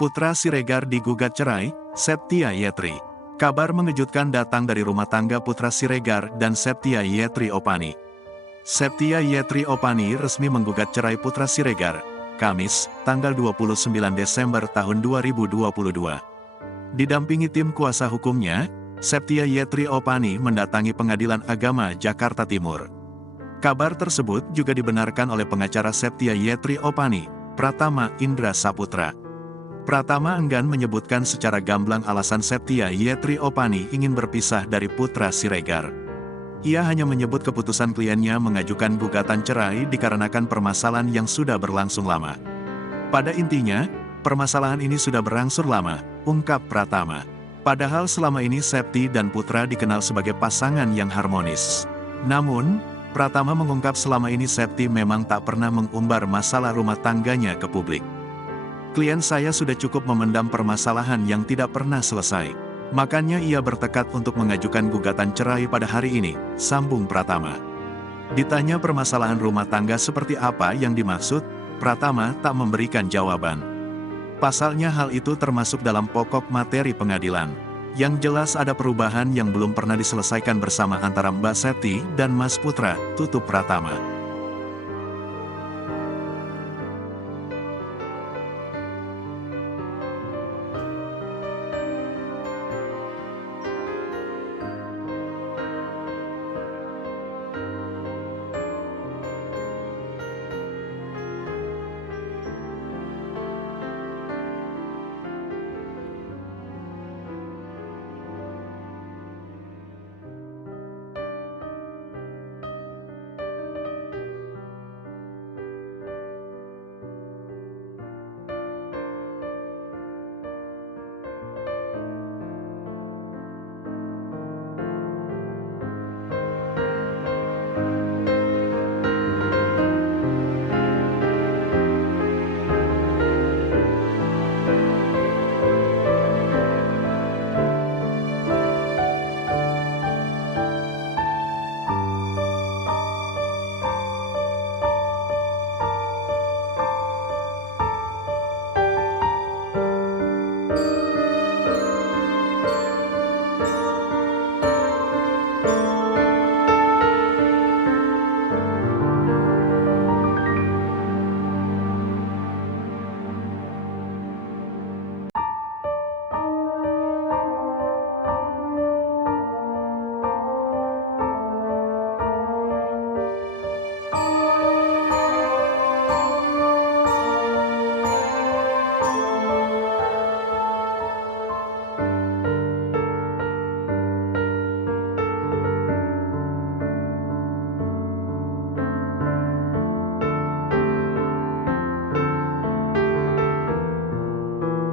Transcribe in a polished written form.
Putra Siregar digugat cerai, Septia Yetri. Kabar mengejutkan datang dari rumah tangga Putra Siregar dan Septia Yetri Opani. Septia Yetri Opani resmi menggugat cerai Putra Siregar, Kamis, tanggal 29 Desember tahun 2022. Didampingi tim kuasa hukumnya, Septia Yetri Opani mendatangi Pengadilan Agama Jakarta Timur. Kabar tersebut juga dibenarkan oleh pengacara Septia Yetri Opani, Pratama Indra Saputra. Pratama enggan menyebutkan secara gamblang alasan Septia Yetri Opani ingin berpisah dari Putra Siregar. Ia hanya menyebut keputusan kliennya mengajukan gugatan cerai dikarenakan permasalahan yang sudah berlangsung lama. Pada intinya, permasalahan ini sudah berangsur lama, ungkap Pratama. Padahal selama ini Septi dan Putra dikenal sebagai pasangan yang harmonis. Namun, Pratama mengungkap selama ini Septi memang tak pernah mengumbar masalah rumah tangganya ke publik. Klien saya sudah cukup memendam permasalahan yang tidak pernah selesai. Makanya ia bertekad untuk mengajukan gugatan cerai pada hari ini, sambung Pratama. Ditanya permasalahan rumah tangga seperti apa yang dimaksud, Pratama tak memberikan jawaban. Pasalnya hal itu termasuk dalam pokok materi pengadilan. Yang jelas ada perubahan yang belum pernah diselesaikan bersama antara Mbak Septi dan Mas Putra, tutup Pratama.